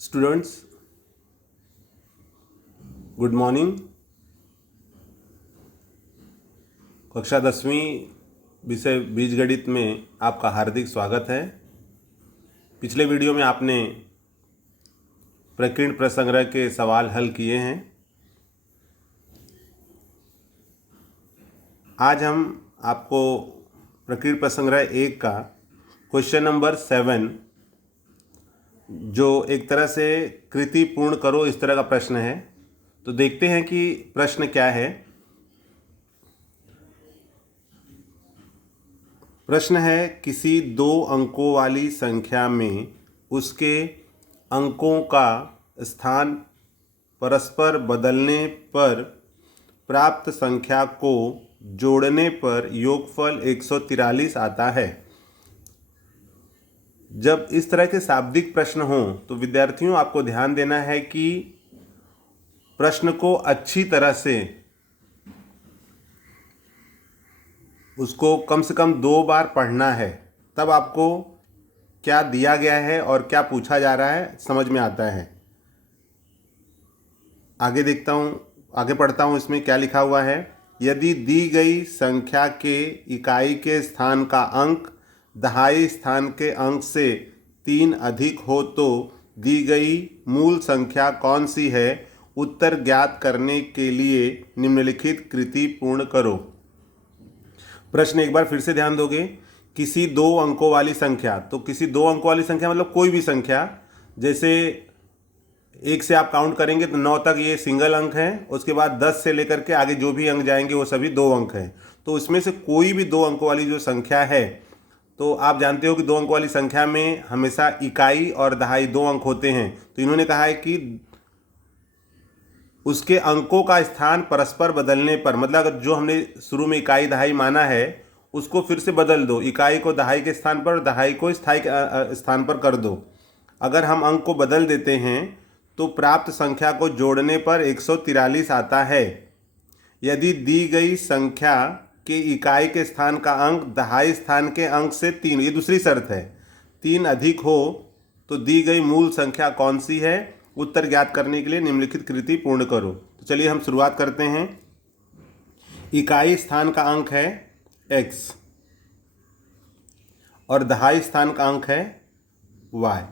Students, good morning. कक्षा 10वीं विषय बीजगणित में आपका हार्दिक स्वागत है। पिछले वीडियो में आपने प्रकीर्ण प्रसंग्रह के सवाल हल किए हैं। आज हम आपको प्रकीर्ण प्रसंग्रह 1 का क्वेश्चन नंबर 7, जो एक तरह से कृति पूर्ण करो इस तरह का प्रश्न है, तो देखते हैं कि प्रश्न क्या है। प्रश्न है, किसी 2 अंकों वाली संख्या में उसके अंकों का स्थान परस्पर बदलने पर प्राप्त संख्या को जोड़ने पर योगफल 143 आता है। जब इस तरह के शाब्दिक प्रश्न हों तो विद्यार्थियों आपको ध्यान देना है कि प्रश्न को अच्छी तरह से उसको कम से कम 2 बार पढ़ना है, तब आपको क्या दिया गया है और क्या पूछा जा रहा है समझ में आता है। आगे पढ़ता हूँ इसमें क्या लिखा हुआ है। यदि दी गई संख्या के इकाई के स्थान का अंक दहाई स्थान के अंक से 3 अधिक हो तो दी गई मूल संख्या कौन सी है। उत्तर ज्ञात करने के लिए निम्नलिखित कृति पूर्ण करो। प्रश्न एक बार फिर से ध्यान दोगे। किसी 2 अंकों वाली संख्या, तो किसी 2 अंकों वाली संख्या मतलब कोई भी संख्या, जैसे 1 से आप काउंट करेंगे तो 9 तक ये सिंगल अंक है, उसके बाद 10 से लेकर के आगे जो भी अंक जाएंगे वो सभी 2 अंक हैं। तो उसमें से कोई भी 2 अंकों वाली जो संख्या है, तो आप जानते हो कि 2 अंकों वाली संख्या में हमेशा इकाई और दहाई 2 अंक होते हैं। तो इन्होंने कहा है कि उसके अंकों का स्थान परस्पर बदलने पर, मतलब जो हमने शुरू में इकाई दहाई माना है उसको फिर से बदल दो, इकाई को दहाई के स्थान पर, दहाई को स्थाई के स्थान पर कर दो। अगर हम अंक को बदल देते हैं तो प्राप्त संख्या को जोड़ने पर 143 आता है। यदि दी गई संख्या के इकाई के स्थान का अंक दहाई स्थान के अंक से 3, ये दूसरी शर्त है, 3 अधिक हो तो दी गई मूल संख्या कौन सी है। उत्तर ज्ञात करने के लिए निम्नलिखित कृति पूर्ण करो। तो चलिए हम शुरुआत करते हैं। इकाई स्थान का अंक है x और दहाई स्थान का अंक है y।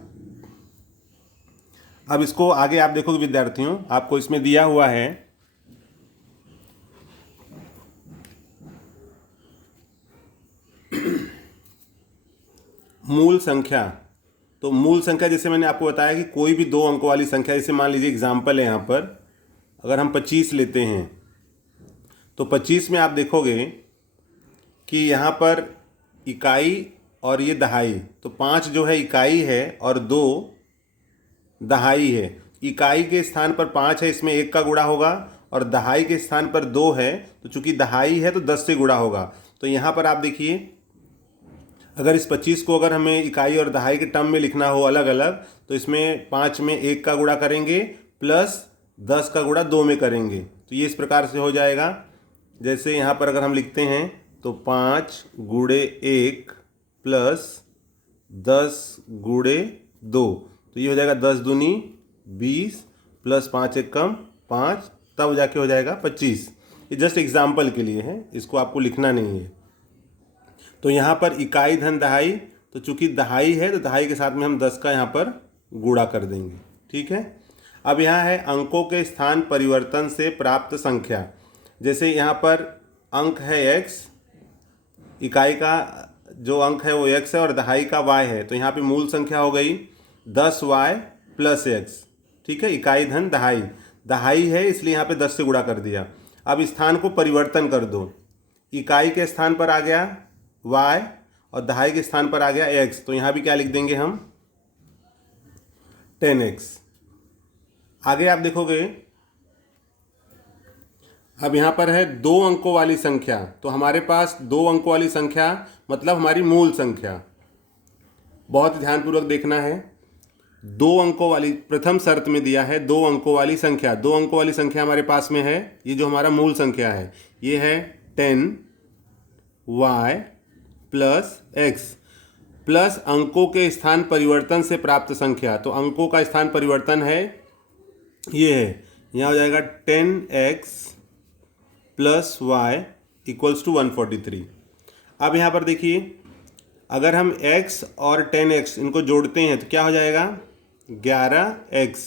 अब इसको आगे आप देखोगे विद्यार्थियों, आपको इसमें दिया हुआ है मूल संख्या। तो मूल संख्या जैसे मैंने आपको बताया कि कोई भी 2 अंकों वाली संख्या, जैसे मान लीजिए एग्जाम्पल है यहाँ पर, अगर हम 25 लेते हैं तो 25 में आप देखोगे कि यहाँ पर इकाई और ये दहाई, तो 5 जो है इकाई है और 2 दहाई है। इकाई के स्थान पर 5 है, इसमें 1 का गुणा होगा, और दहाई के स्थान पर 2 है, तो चूंकि दहाई है तो 10 से गुणा होगा। तो यहाँ पर आप देखिए, अगर इस 25 को अगर हमें इकाई और दहाई के टर्म में लिखना हो अलग अलग, तो इसमें 5 में 1 का गुणा करेंगे प्लस 10 का गुणा 2 में करेंगे, तो ये इस प्रकार से हो जाएगा। जैसे यहाँ पर अगर हम लिखते हैं तो 5 गुणे 1 प्लस 10 गुणे 2, तो ये हो जाएगा 10 दूनी 20 प्लस 5 एकम 5, तब जाके हो जाएगा 25। ये जस्ट एग्जाम्पल के लिए है, इसको आपको लिखना नहीं है। तो यहाँ पर इकाई धन दहाई, तो चूंकि दहाई है तो दहाई के साथ में हम 10 का यहाँ पर गुणा कर देंगे। ठीक है। अब यहाँ है अंकों के स्थान परिवर्तन से प्राप्त संख्या। जैसे यहाँ पर अंक है x, इकाई का जो अंक है वो x है और दहाई का y है, तो यहाँ पे मूल संख्या हो गई 10y प्लस x। ठीक है, इकाई धन दहाई, दहाई है इसलिए यहाँ पे 10 से गुणा कर दिया। अब स्थान को परिवर्तन कर दो, इकाई के स्थान पर आ गया y और दहाई के स्थान पर आ गया x, तो यहाँ भी क्या लिख देंगे हम 10x। आगे आप देखोगे, अब यहाँ पर है 2 अंकों वाली संख्या, तो हमारे पास 2 अंकों वाली संख्या मतलब हमारी मूल संख्या। बहुत ध्यानपूर्वक देखना है। 2 अंकों वाली, प्रथम शर्त में दिया है 2 अंकों वाली संख्या। 2 अंकों वाली संख्या हमारे पास में है, ये जो हमारा मूल संख्या है ये है 10y प्लस x। प्लस अंकों के स्थान परिवर्तन से प्राप्त संख्या। तो अंकों का स्थान परिवर्तन है, ये है, यहाँ हो जाएगा 10x plus y equals to 143। अब यहाँ पर देखिए, अगर हम x और 10x इनको जोड़ते हैं तो क्या हो जाएगा 11x,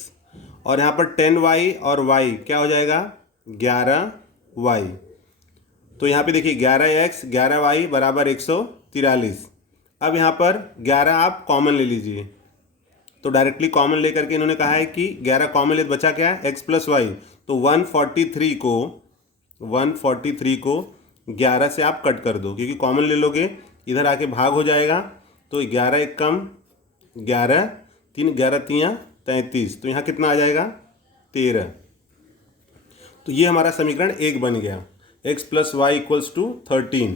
और यहाँ पर 10y और y क्या हो जाएगा 11y। तो यहाँ पे देखिए 11x 11y बराबर 143। अब यहाँ पर 11 आप कॉमन ले लीजिए, तो डायरेक्टली कॉमन लेकर के इन्होंने कहा है कि 11 कॉमन ले, बचा क्या है x प्लस वाई। तो 143 को 11 से आप कट कर दो, क्योंकि कॉमन ले लोगे इधर आके भाग हो जाएगा। तो 11 एक कम 11, 3 11 3 33, तो यहाँ कितना आ जाएगा 13। तो ये हमारा समीकरण 1 बन गया, x plus y equals to 13।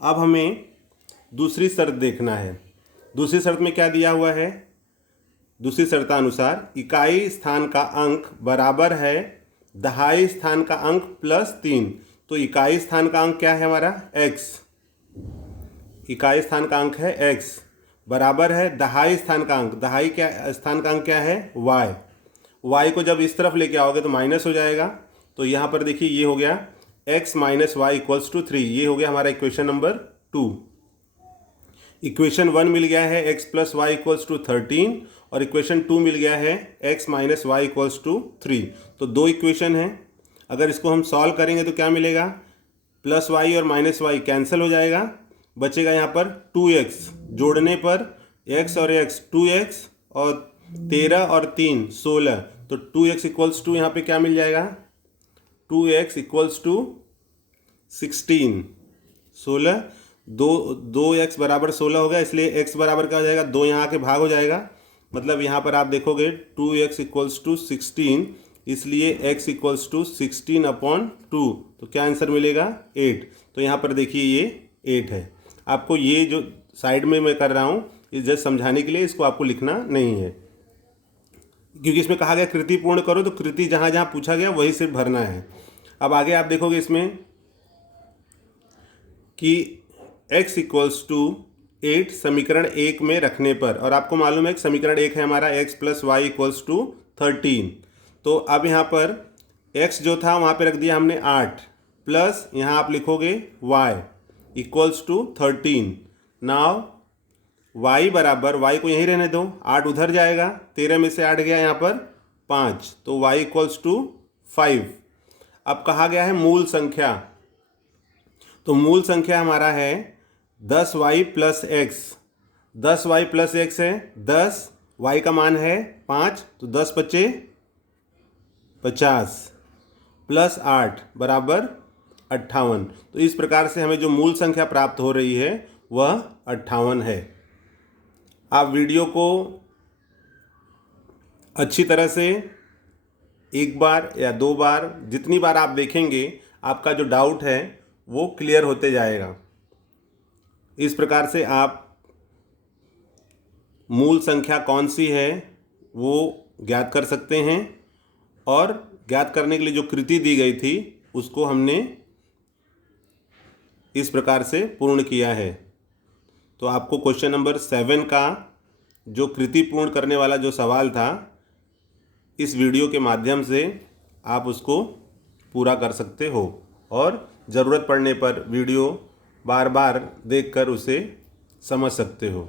अब हमें दूसरी शर्त देखना है। दूसरी शर्त में क्या दिया हुआ है, दूसरी शर्तानुसार इकाई स्थान का अंक बराबर है दहाई स्थान का अंक प्लस 3। तो इकाई स्थान का अंक क्या है हमारा x, इकाई स्थान का अंक है x बराबर है दहाई स्थान का अंक, दहाई क्या स्थान का अंक क्या है y। y को जब इस तरफ लेके आओगे तो माइनस हो जाएगा। तो यहाँ पर देखिए ये हो गया x minus y equals to 3। ये हो गया हमारा इक्वेशन नंबर 2। इक्वेशन 1 मिल गया है x plus y equals to 13, और इक्वेशन 2 मिल गया है x minus y equals to 3। तो दो इक्वेशन हैं, अगर इसको हम सॉल्व करेंगे तो क्या मिलेगा, प्लस वाई और माइनस वाई कैंसिल हो जाएगा, बचेगा यहाँ पर 2x, जोड़ने पर x और x 2x और 13 और 3 16। तो 2x इक्वल्स टू यहाँ पे क्या मिल जाएगा 2x इक्वल्स टू 16, 16 2x बराबर 16 हो गया, इसलिए x बराबर क्या हो जाएगा 2, यहाँ आके भाग हो जाएगा। मतलब यहाँ पर आप देखोगे 2x इक्वल्स टू 16, इसलिए x इक्वल्स टू 16/2। तो क्या आंसर मिलेगा 8। तो यहाँ पर देखिए ये 8 है। आपको ये जो साइड में मैं कर रहा हूँ ये जस्ट समझाने के लिए, इसको आपको लिखना नहीं है, क्योंकि इसमें कहा गया कृति पूर्ण करो, तो कृति जहाँ जहाँ पूछा गया वही सिर्फ भरना है। अब आगे आप देखोगे इसमें कि x इक्वल्स टू 8 समीकरण 1 में रखने पर, और आपको मालूम है कि समीकरण 1 है हमारा x plus y equals to 13। तो अब यहाँ पर x जो था वहाँ पे रख दिया हमने 8, प्लस यहाँ आप लिखोगे y equals to 13। Now y बराबर, y को यहीं रहने दो, 8 उधर जाएगा, 13 में से 8 गया यहाँ पर 5, तो y इक्वल्स टू 5। अब कहा गया है मूल संख्या, तो मूल संख्या हमारा है 10y plus x. 10y plus x है 10, y का मान है 5, तो 10 बचे 50 प्लस 8 बराबर 58। तो इस प्रकार से हमें जो मूल संख्या प्राप्त हो रही है वह 58 है। आप वीडियो को अच्छी तरह से एक बार या 2 बार, जितनी बार आप देखेंगे आपका जो डाउट है वो क्लियर होते जाएगा। इस प्रकार से आप मूल संख्या कौन सी है वो ज्ञात कर सकते हैं, और ज्ञात करने के लिए जो कृति दी गई थी उसको हमने इस प्रकार से पूर्ण किया है। तो आपको क्वेश्चन नंबर 7 का जो कृति पूर्ण करने वाला जो सवाल था, इस वीडियो के माध्यम से आप उसको पूरा कर सकते हो, और ज़रूरत पड़ने पर वीडियो बार बार देखकर उसे समझ सकते हो।